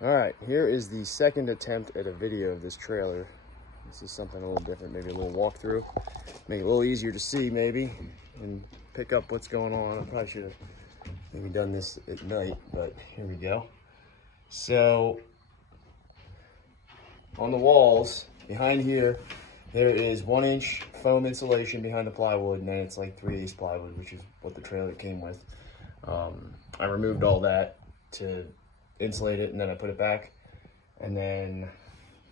All right, here is the second attempt at a video of this trailer. This is something a little different, maybe a little walkthrough, make it a little easier to see maybe, and pick up what's going on. I probably should have maybe done this at night, but here we go. So, on the walls, behind here, there is 1-inch foam insulation behind the plywood, and then it's like 3/8 plywood, which is what the trailer came with. I removed all that to insulate it, and then I put it back. And then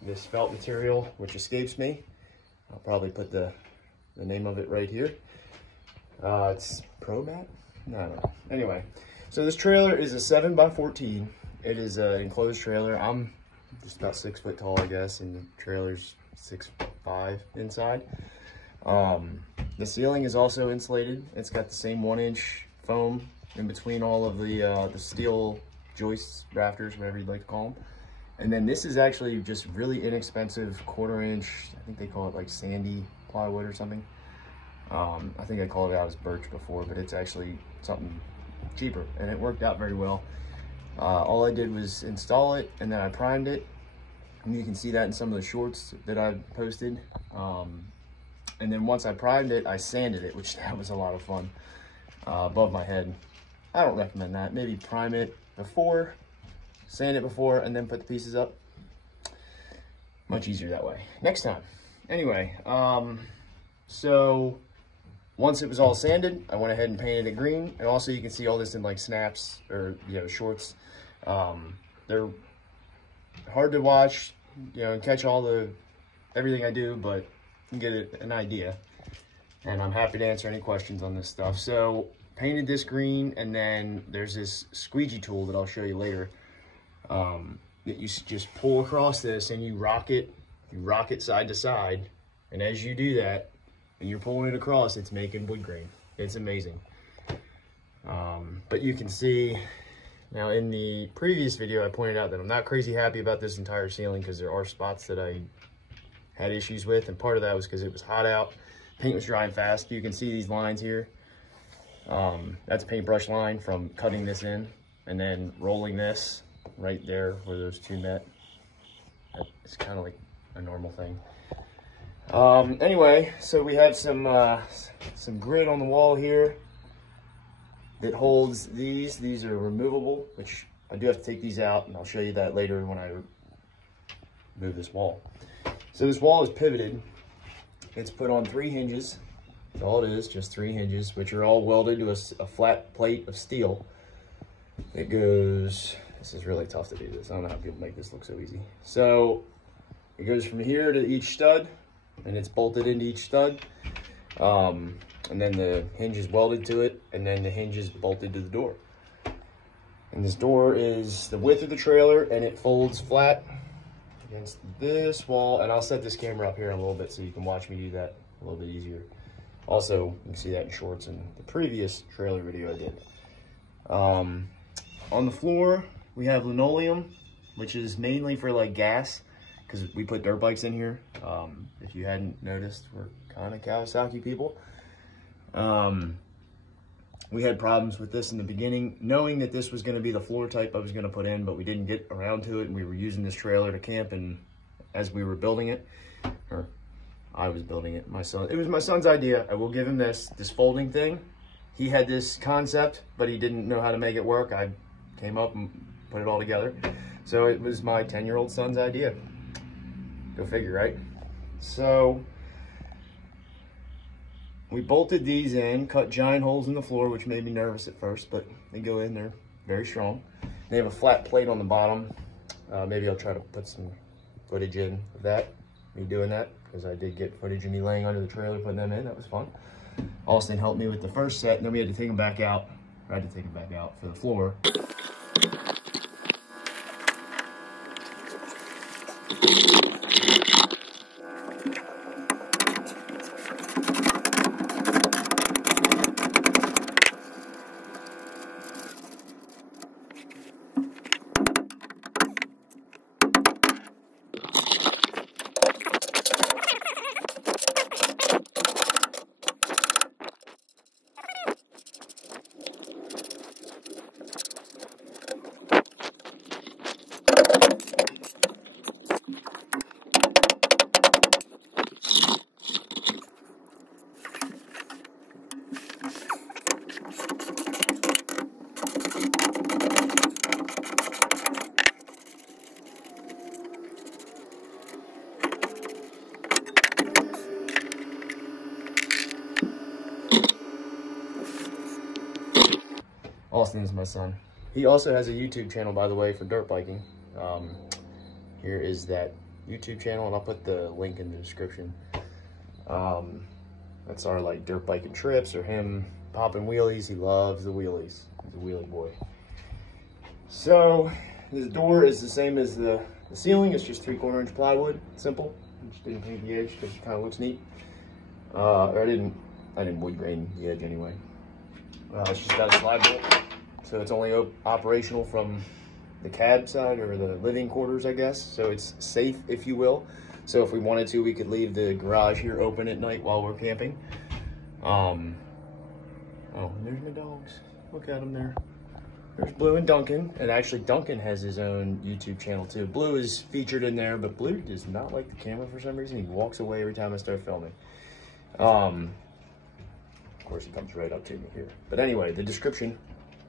this felt material, which escapes me, I'll probably put the name of it right here. It's ProMat? No, I don't know. Anyway, so this trailer is a 7x14. It is an enclosed trailer. I'm just about 6 foot tall, I guess, and the trailer's 6'5" inside. The ceiling is also insulated. It's got the same 1-inch foam in between all of the steel joists, rafters, whatever you'd like to call them. And then this is actually just really inexpensive 1/4-inch, I think they call it like sandy plywood or something. I think I called it out as birch before, but it's actually something cheaper, and it worked out very well. All I did was install it, and then I primed it. And you can see that in some of the shorts that I posted. And then once I primed it, I sanded it, which that was a lot of fun, above my head. I don't recommend that. Maybe prime it before, sand it before, and then put the pieces up. Much easier that way. Next time. Anyway, so once it was all sanded, I went ahead and painted it green. And also you can see all this in like snaps or, shorts. They're hard to watch, and catch everything I do, but you can get an idea. And I'm happy to answer any questions on this stuff. So painted this green, and then there's this squeegee tool that I'll show you later, that you just pull across this and you rock it side to side. And as you do that, and you're pulling it across, it's making wood grain. It's amazing. But you can see, now in the previous video, I pointed out that I'm not crazy happy about this entire ceiling because there are spots that I had issues with, and part of that was because it was hot out. Paint was drying fast. You can see these lines here. That's a paintbrush line from cutting this in and then rolling this right there where those two met. It's kind of like a normal thing. Anyway, so we have some grit on the wall here that holds these. These are removable, which I do have to take these out, and I'll show you that later when I move this wall. So this wall is pivoted. It's put on 3 hinges. That's all it is, just 3 hinges, which are all welded to a flat plate of steel. It goes, this is really tough to do this. I don't know how people make this look so easy. So it goes from here to each stud, and it's bolted into each stud. And then the hinge is welded to it, and then the hinge is bolted to the door. And this door is the width of the trailer, and it folds flat against this wall. And I'll set this camera up here in a little bit so you can watch me do that a little bit easier. Also, you can see that in shorts in the previous trailer video I did. On the floor, we have linoleum, which is mainly for like gas, because we put dirt bikes in here. If you hadn't noticed, we're kind of Kawasaki people. We had problems with this in the beginning, knowing that this was going to be the floor type I was going to put in, but we didn't get around to it, and we were using this trailer to camp, and as we were building it, or I was building it, it was my son's idea. I will give him this folding thing. He had this concept, but he didn't know how to make it work. I came up and put it all together. So it was my 10-year-old son's idea. Go figure, right? So we bolted these in, cut giant holes in the floor, which made me nervous at first, but they go in, they're very strong. They have a flat plate on the bottom. Maybe I'll try to put some footage in of that, me doing that, because I did get footage of me laying under the trailer, putting them in. That was fun. Austin helped me with the first set, and then we had to take them back out. I had to take them back out for the floor. Austin is my son. He also has a YouTube channel, by the way, for dirt biking. Here is that YouTube channel, and I'll put the link in the description. That's our like dirt biking trips, or him popping wheelies. He loves the wheelies. He's a wheelie boy. So the door is the same as the ceiling. It's just 3/4 inch plywood, simple. I just didn't paint the edge because it kind of looks neat. Or I didn't wood grain the edge anyway. It's just got a slide bolt, so it's only operational from the cab side, or the living quarters, I guess. So it's safe, if you will. So if we wanted to, we could leave the garage here open at night while we're camping. Oh, there's my dogs. Look at them there. There's Blue and Duncan. And actually, Duncan has his own YouTube channel too. Blue is featured in there, but Blue does not like the camera for some reason. He walks away every time I start filming. Of course, he comes right up to me here. But anyway, the description,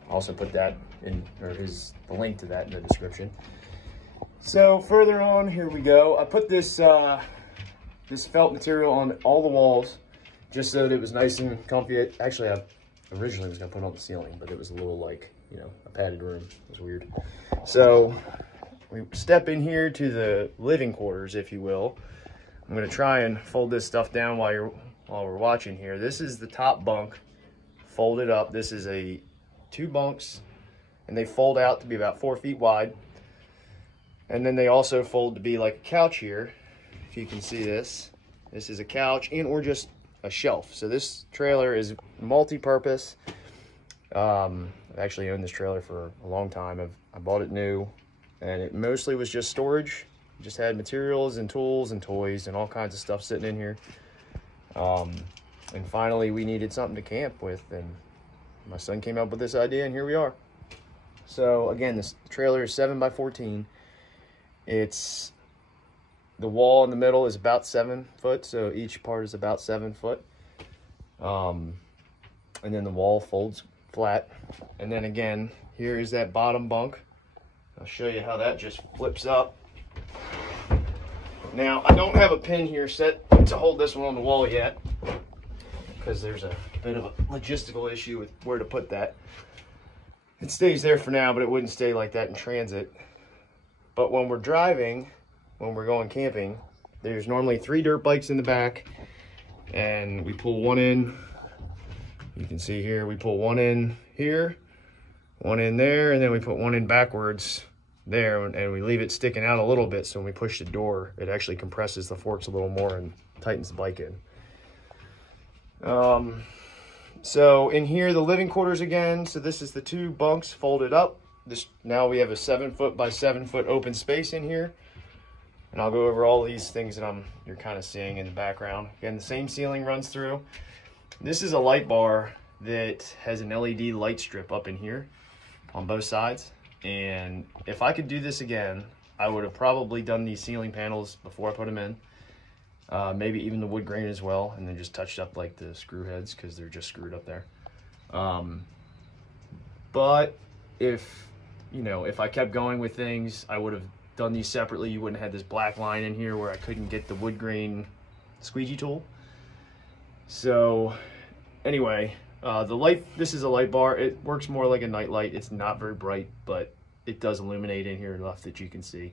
I'll also put that in, or the link to that in the description. So further on, here we go. I put this this felt material on all the walls, just so that it was nice and comfy. Actually, I originally was gonna put it on the ceiling, but it was a little like, you know, a padded room. It was weird. So we step in here to the living quarters, if you will. I'm gonna try and fold this stuff down while we're watching here. This is the top bunk, folded up. This is 2 bunks, and they fold out to be about 4 feet wide. And then they also fold to be like a couch here. If you can see this, this is a couch or just a shelf. So this trailer is multi-purpose. I've actually owned this trailer for a long time. I bought it new, and it mostly was just storage. Just had materials and tools and toys and all kinds of stuff sitting in here. And finally we needed something to camp with, and my son came up with this idea, and here we are. So again, this trailer is 7 by 14. It's, the wall in the middle is about 7 foot, so each part is about 7 foot. And then the wall folds flat. And then again, here is that bottom bunk. I'll show you how that just flips up. Now, I don't have a pin here set to hold this one on the wall yet, because there's a bit of a logistical issue with where to put that. It stays there for now, but it wouldn't stay like that in transit. But when we're driving, when we're going camping, there's normally 3 dirt bikes in the back, and we pull one in. You can see here, we pull one in here, one in there, and then we put one in backwards there, and we leave it sticking out a little bit, so when we push the door, it actually compresses the forks a little more and tightens the bike in. So in here, the living quarters again. So this is the 2 bunks folded up. Now we have a 7 foot by 7 foot open space in here. And I'll go over all these things that you're kind of seeing in the background. Again, the same ceiling runs through. This is a light bar that has an LED light strip up in here on both sides. And if I could do this again, I would have probably done these ceiling panels before I put them in. Maybe even the wood grain as well, and then just touched up like the screw heads, because they're just screwed up there. But if I kept going with things, I would have done these separately. You wouldn't have had this black line in here where I couldn't get the wood grain squeegee tool. So anyway, this is a light bar. It works more like a night light. It's not very bright, but it does illuminate in here enough that you can see.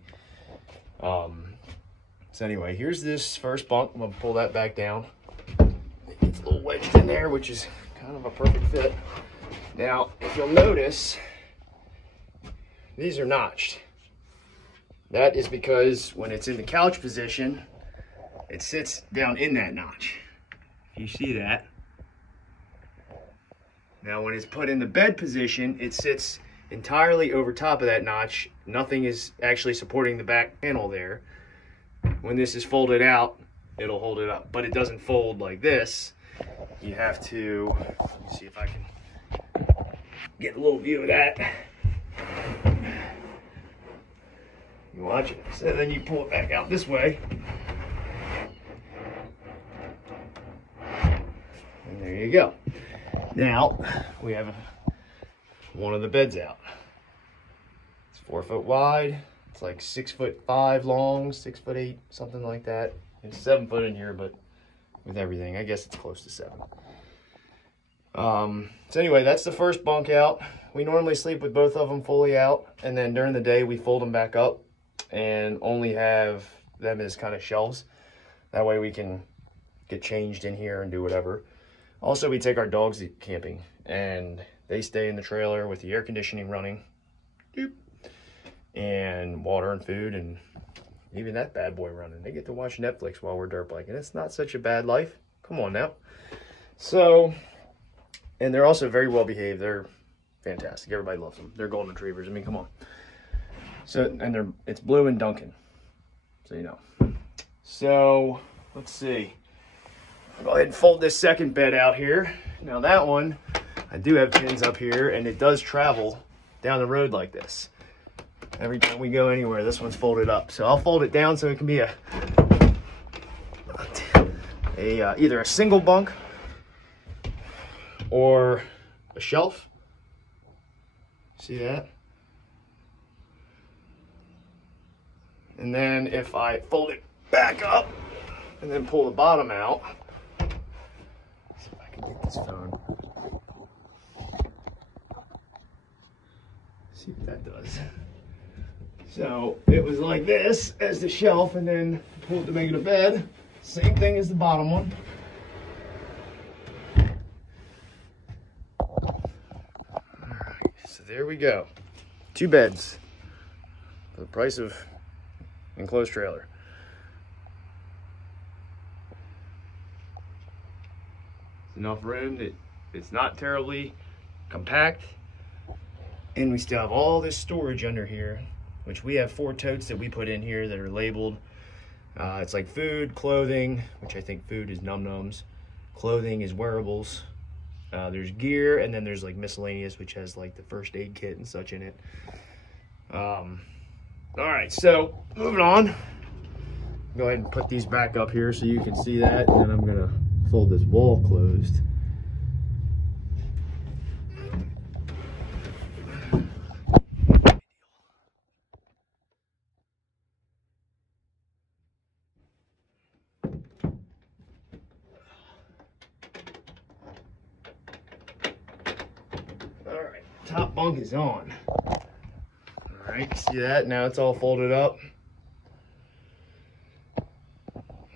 So anyway, here's this first bunk. I'm gonna pull that back down. It gets a little wedged in there, which is kind of a perfect fit. Now, if you'll notice, these are notched. That is because when it's in the couch position, it sits down in that notch. You see that? Now, when it's put in the bed position, it sits entirely over top of that notch. Nothing is actually supporting the back panel there. When this is folded out, it'll hold it up, but it doesn't fold like this. You have to, let me see if I can get a little view of that. You watch it. So then you pull it back out this way. And there you go. Now, we have one of the beds out. It's 4 foot wide. It's like 6'5" long, 6'8", something like that. It's 7 foot in here, but with everything, I guess it's close to 7. So anyway, that's the first bunk out. We normally sleep with both of them fully out, and then during the day we fold them back up and only have them as kind of shelves. That way we can get changed in here and do whatever. Also, we take our dogs camping, and they stay in the trailer with the air conditioning running, and water and food, and even that bad boy running. They get to watch Netflix while we're dirt biking. It's not such a bad life. Come on now. So, and they're also very well behaved. They're fantastic. Everybody loves them. They're golden retrievers. I mean, come on. So, and it's Blue and Duncan, so you know. So, let's see. I'll go ahead and fold this second bed out here. Now that one, I do have pins up here, and it does travel down the road like this. Every time we go anywhere, this one's folded up. So I'll fold it down so it can be either a single bunk or a shelf. See that? And then if I fold it back up and then pull the bottom out, see if I can get this phone. See what that does. So it was like this as the shelf, and then pull it to make it a bed. Same thing as the bottom one. Alright, so there we go. 2 beds for the price of enclosed trailer. Enough room that it's not terribly compact, and we still have all this storage under here, which we have 4 totes that we put in here that are labeled. It's like food, clothing, which I think food is num-nums. Clothing is wearables. There's gear, and then there's like miscellaneous, which has like the first aid kit and such in it. All right, so moving on. Go ahead and put these back up here so you can see that, and then I'm gonna fold this wall closed. Top bunk is on. All right, see that? Now it's all folded up.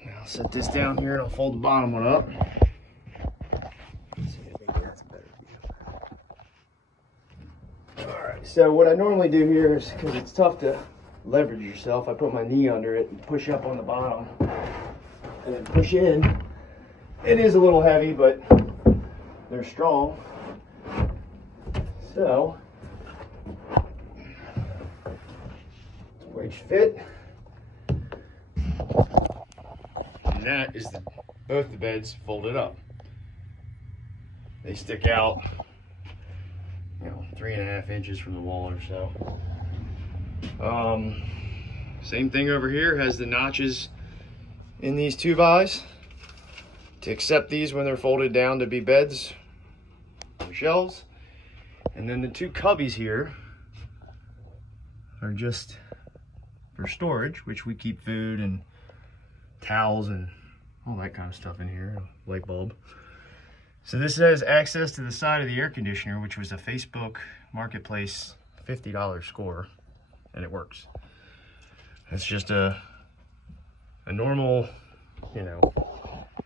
Now I'll set this down here and I'll fold the bottom one up. Let's see if maybe that's a better view. All right, so what I normally do here is, because it's tough to leverage yourself, I put my knee under it and push up on the bottom and then push in. It is a little heavy, but they're strong. So, wedge fit, and that is both the beds folded up. They stick out, 3.5 inches from the wall or so. Same thing over here, has the notches in these 2x to accept these when they're folded down to be beds or shelves. And then the 2 cubbies here are just for storage, which we keep food and towels and all that kind of stuff in here, a light bulb. So this has access to the side of the air conditioner, which was a Facebook Marketplace $50 score, and it works. It's just a normal,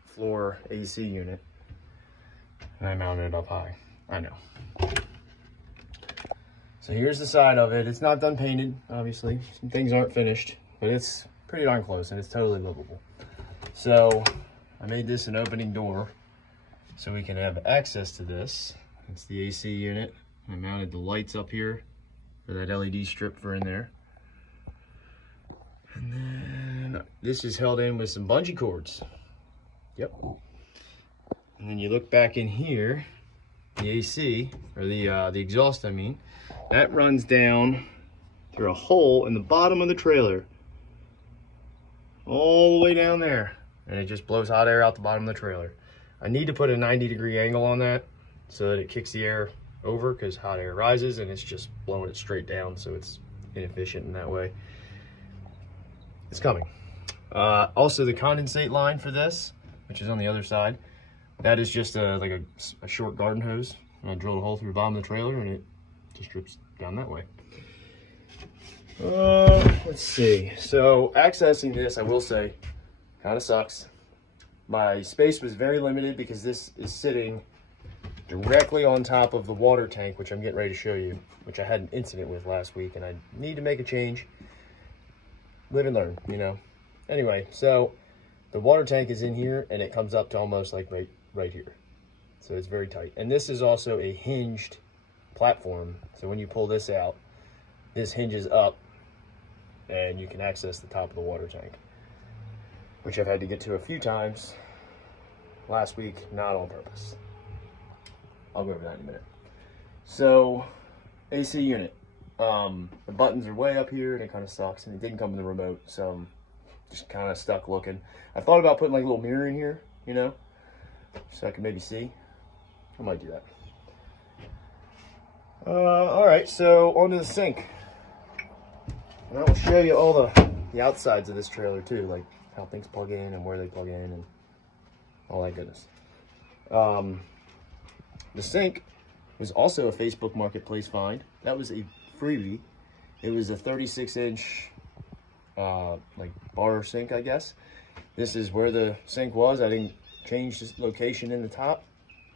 floor AC unit, and I mounted it up high. I know. So here's the side of it. It's not done painted, obviously. Some things aren't finished, but it's pretty darn close, and it's totally livable. So I made this an opening door so we can have access to this. It's the AC unit. I mounted the lights up here for that LED strip for in there. And then this is held in with some bungee cords. Yep. And then you look back in here, the AC, or the exhaust, I mean, that runs down through a hole in the bottom of the trailer, all the way down there, and it just blows hot air out the bottom of the trailer. I need to put a 90-degree angle on that so that it kicks the air over, because hot air rises and it's just blowing it straight down, so it's inefficient in that way. It's coming. Also, the condensate line for this, which is on the other side, That is just like a short garden hose. And I drilled a hole through the bottom of the trailer and it just drips down that way. Let's see. So accessing this, I will say, kind of sucks. My space was very limited because this is sitting directly on top of the water tank, which I'm getting ready to show you, which I had an incident with last week, and I need to make a change. Live and learn, you know. Anyway, so the water tank is in here, and it comes up to almost like right here. So it's very tight. And this is also a hinged platform. So when you pull this out, this hinges up, and you can access the top of the water tank, which I've had to get to a few times last week, not on purpose. I'll go over that in a minute. So, AC unit. The buttons are way up here, and it kind of sucks, and it didn't come with the remote, so I'm just kind of stuck looking. I thought about putting like a little mirror in here, you know, so I can maybe see. I might do that. All right, so onto the sink. And I will show you all the outsides of this trailer too, like how things plug in and where they plug in and all that goodness. The sink was also a Facebook Marketplace find. That was a freebie. It was a 36-inch like bar sink, I guess. This is where the sink was. I didn't change this location in the top.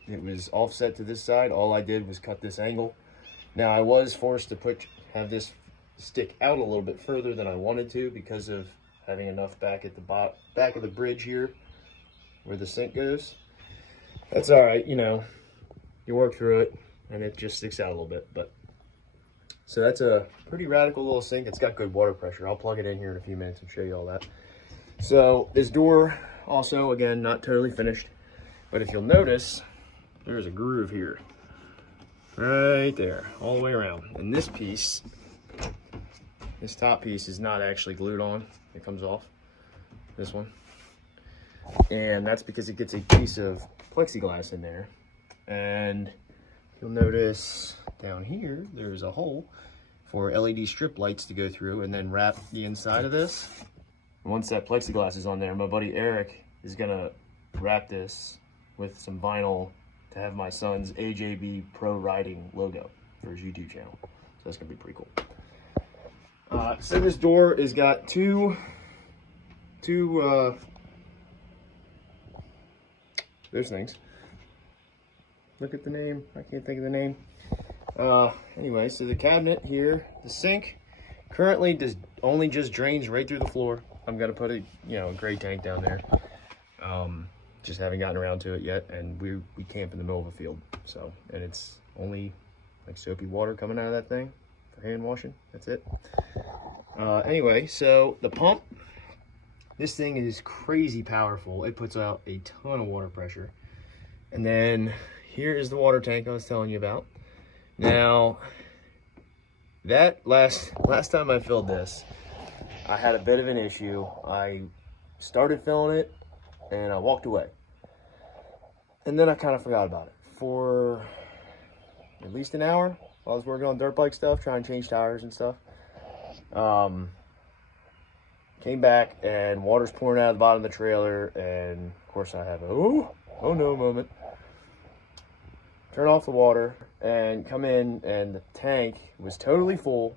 It was offset to this side. All I did was cut this angle. Now I was forced to have this stick out a little bit further than I wanted to because of having enough back at the back of the bridge here where the sink goes. That's all right, you know, you work through it and it just sticks out a little bit. But so that's a pretty radical little sink. It's got good water pressure. I'll plug it in here in a few minutes and show you all that. So this door also, again, not totally finished, but if you'll notice, there's a groove here right there all the way around. And this piece, this top piece is not actually glued on. It comes off, this one. And that's because it gets a piece of plexiglass in there. And you'll notice down here, there's a hole for LED strip lights to go through and then wrap the inside of this. And once that plexiglass is on there, my buddy Eric is gonna wrap this with some vinyl to have my son's AJB Pro Riding logo for his YouTube channel. So that's gonna be pretty cool. So this door has got two those things. Look at the name. I can't think of the name. Anyway, so the cabinet here, the sink, currently only just drains right through the floor. I'm gonna put a gray tank down there. Just haven't gotten around to it yet, and we camp in the middle of a field, so, and it's only like soapy water coming out of that thing for hand washing. That's it. Anyway, so the pump, this thing is crazy powerful. It puts out a ton of water pressure. And then here is the water tank I was telling you about. Now, that last time I filled this, I had a bit of an issue. I started filling it and I walked away. And then I kind of forgot about it for at least an hour while I was working on dirt bike stuff, trying to change tires and stuff. Came back and water's pouring out of the bottom of the trailer, and of course I have a oh no moment. Turn off the water and come in, and the tank was totally full,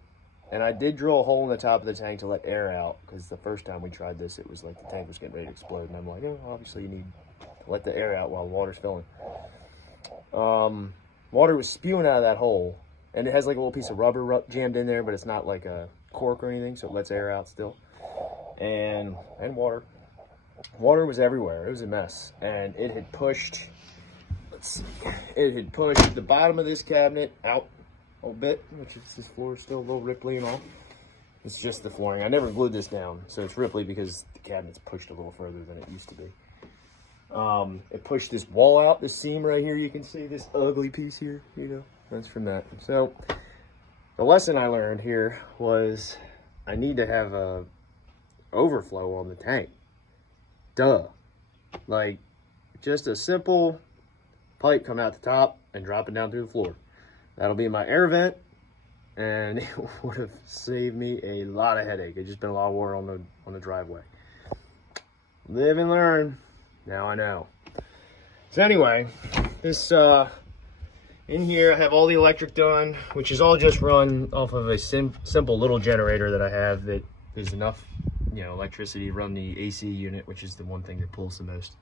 and I did drill a hole in the top of the tank to let air out, because the first time we tried this, it was like the tank was getting ready to explode, and I'm like, oh, obviously you need to let the air out while the water's filling. Water was spewing out of that hole, and it has like a little piece of rubber jammed in there, but it's not like a cork or anything, so it lets air out still. And water was everywhere. It was a mess, and it had pushed, let's see, it had pushed the bottom of this cabinet out a little bit, which is, this floor is still a little ripply and all. It's just the flooring. I never glued this down, so it's ripply because the cabinet's pushed a little further than it used to be. It pushed this wall out, this seam right here, you can see this ugly piece here, you know, that's from that. So the lesson I learned here was I need to have a overflow on the tank. Duh. Like, just a simple pipe coming out the top and dropping down through the floor. That'll be my air vent, and it would have saved me a lot of headache. It's just been a lot of water on the driveway. Live and learn. Now I know. So anyway, this in here I have all the electric done, which is all just run off of a simple little generator that I have that is enough, you know, electricity to run the AC unit, which is the one thing that pulls the most.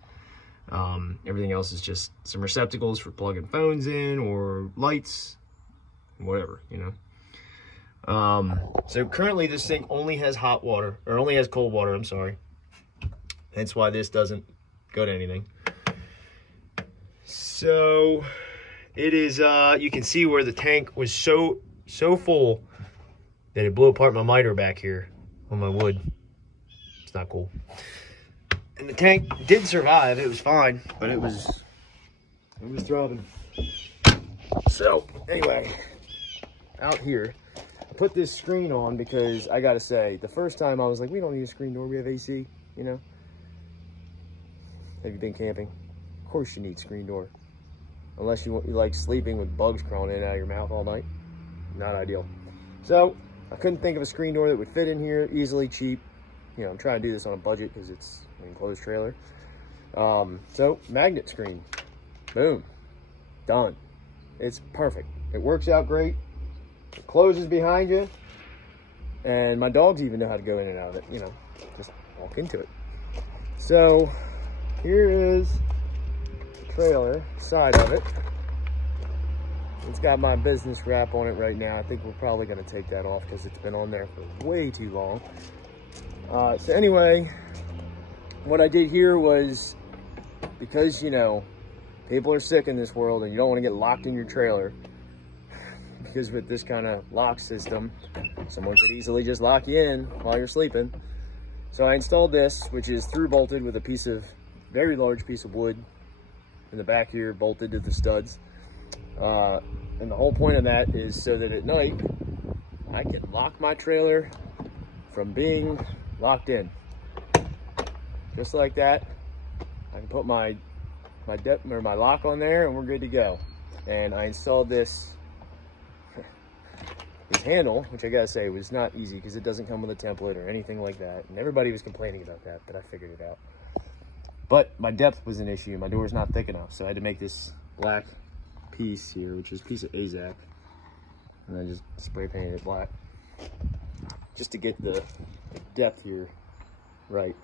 Everything else is just some receptacles for plugging phones in or lights, whatever, you know. So currently this thing only has hot water, or only has cold water, I'm sorry. That's why this doesn't go to anything. So it is, you can see where the tank was so full that it blew apart my miter back here on my wood. It's not cool. And the tank did survive, it was fine, but it was throbbing. So anyway, out here, I put this screen on because I gotta say, the first time I was like, we don't need a screen door, we have AC, you know? Have you been camping? Of course you need screen door. Unless you like sleeping with bugs crawling in and out of your mouth all night. Not ideal. So, I couldn't think of a screen door that would fit in here, easily, cheap. You know, I'm trying to do this on a budget because it's an enclosed trailer. So, magnet screen. Boom. Done. It's perfect. It works out great. It closes behind you. And my dogs even know how to go in and out of it. You know, just walk into it. So, here is the trailer, side of it. It's got my business wrap on it right now. I think we're probably going to take that off because it's been on there for way too long. So anyway, what I did here was, because, you know, people are sick in this world and you don't want to get locked in your trailer, because with this kind of lock system, someone could easily just lock you in while you're sleeping. So I installed this, which is through bolted with a very large piece of wood in the back here, bolted to the studs. And the whole point of that is so that at night I can lock my trailer from being locked in. Just like that, I can put my lock on there and we're good to go. And I installed this handle, which I gotta say was not easy because it doesn't come with a template or anything like that. And everybody was complaining about that, but I figured it out. But my depth was an issue. My door's not thick enough, so I had to make this black piece here, which is a piece of AZAC, and I just spray painted it black just to get the depth here right.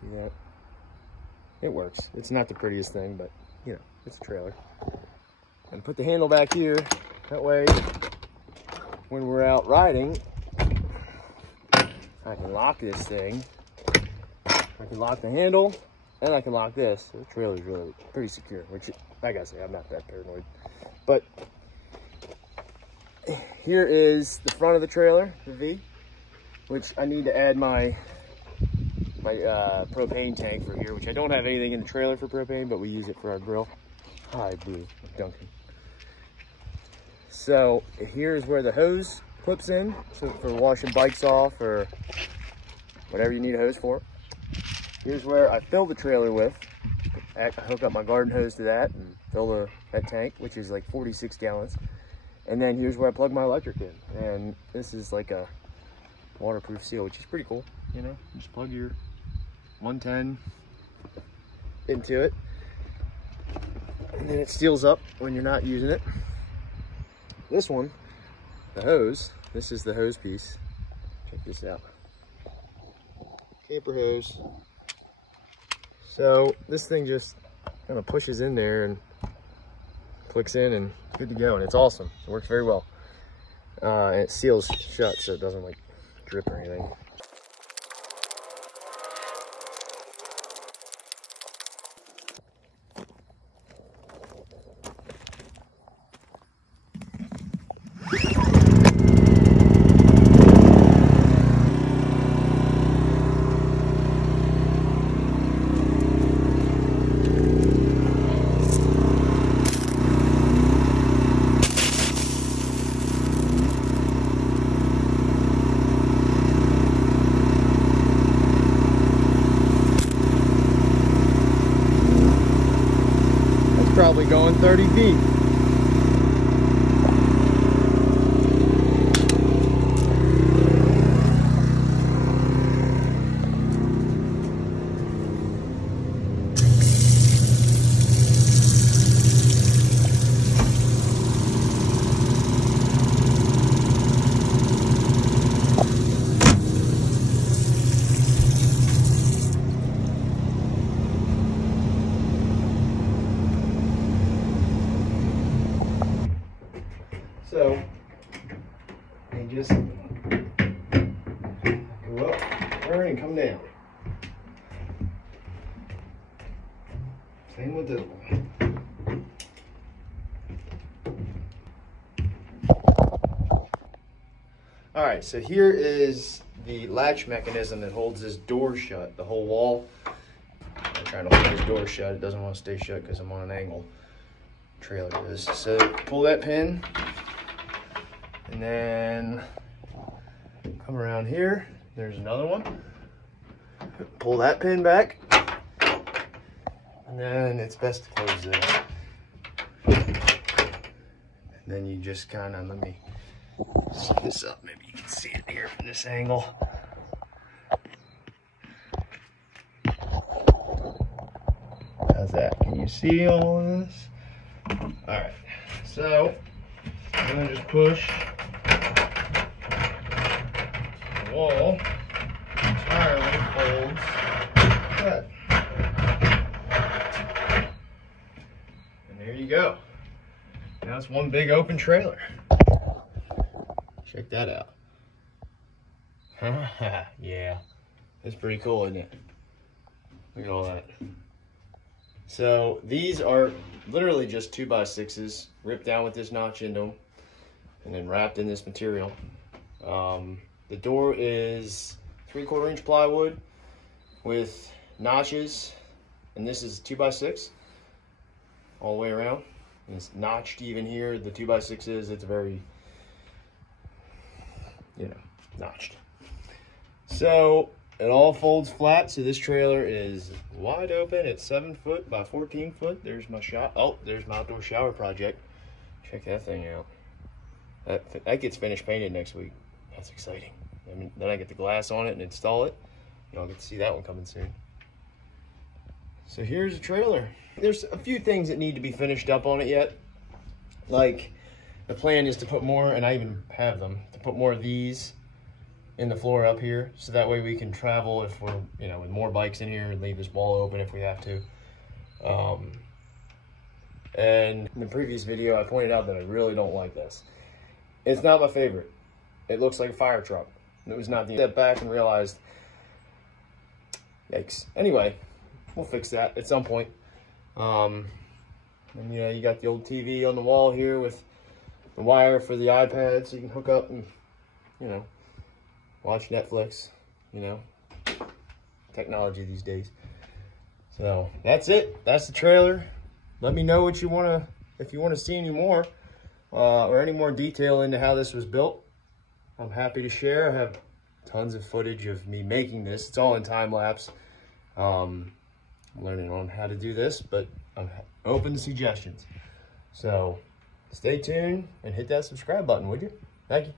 See that? It works. It's not the prettiest thing, but you know, it's a trailer. And put the handle back here, that way when we're out riding I can lock this thing. I can lock the handle and I can lock this. So the trailer's really pretty secure, which I gotta say, I'm not that paranoid. But here is the front of the trailer, the V, which I need to add my propane tank for here, which I don't have anything in the trailer for propane, but we use it for our grill. Hi, Blue, Duncan. So here's where the hose clips in, so for washing bikes off or whatever you need a hose for. Here's where I fill the trailer with. I hook up my garden hose to that and fill that tank, which is like 46 gallons. And then here's where I plug my electric in. And this is like a waterproof seal, which is pretty cool. You know, just plug your 110 into it. And then it seals up when you're not using it. This one, the hose, this is the hose piece. Check this out. Camper hose. So this thing just kind of pushes in there and clicks in and good to go, and it's awesome. It works very well. And it seals shut so it doesn't like drip or anything. Probably going 30 feet. go up, turn, and come down. Same with this one. All right, so here is the latch mechanism that holds this door shut, the whole wall. I'm trying to hold this door shut. It doesn't want to stay shut because I'm on an angle. Trailer is. So pull that pin, and then come around here. There's another one. Pull that pin back, and then it's best to close this. And then you just kind of, let me set this up. Maybe you can see it here from this angle. How's that? Can you see all of this? All right, so I'm gonna just push the wall entirely folds shut. And there you go. Now it's one big open trailer. Check that out. Yeah, it's pretty cool, isn't it? Look at all that. So these are literally just 2x6s ripped down with this notch into them and then wrapped in this material. The door is 3/4 inch plywood with notches, and this is 2x6 all the way around. And it's notched even here. The 2x6 is, it's very, notched. So it all folds flat, so this trailer is wide open. It's 7 foot by 14 foot. There's my shot. Oh, there's my outdoor shower project. Check that thing out. That gets finished painted next week. That's exciting. I mean, then I get the glass on it and install it. And I'll get to see that one coming soon. So here's the trailer. There's a few things that need to be finished up on it yet. Like, the plan is to put more, and I even have them, to put more of these in the floor up here, so that way we can travel if we're, with more bikes in here, and leave this wall open if we have to. And in the previous video, I pointed out that I really don't like this. It's not my favorite. It looks like a fire truck. It was not the step back and realized, yikes. Anyway, we'll fix that at some point. And you got the old TV on the wall here with the wire for the iPad, so you can hook up and, watch Netflix, technology these days. So that's it. That's the trailer. Let me know what you if you want to see any more or any more detail into how this was built. I'm happy to share. I have tons of footage of me making this. It's all in time lapse. I'm learning on how to do this, but I'm open to suggestions. So stay tuned and hit that subscribe button, would you? Thank you.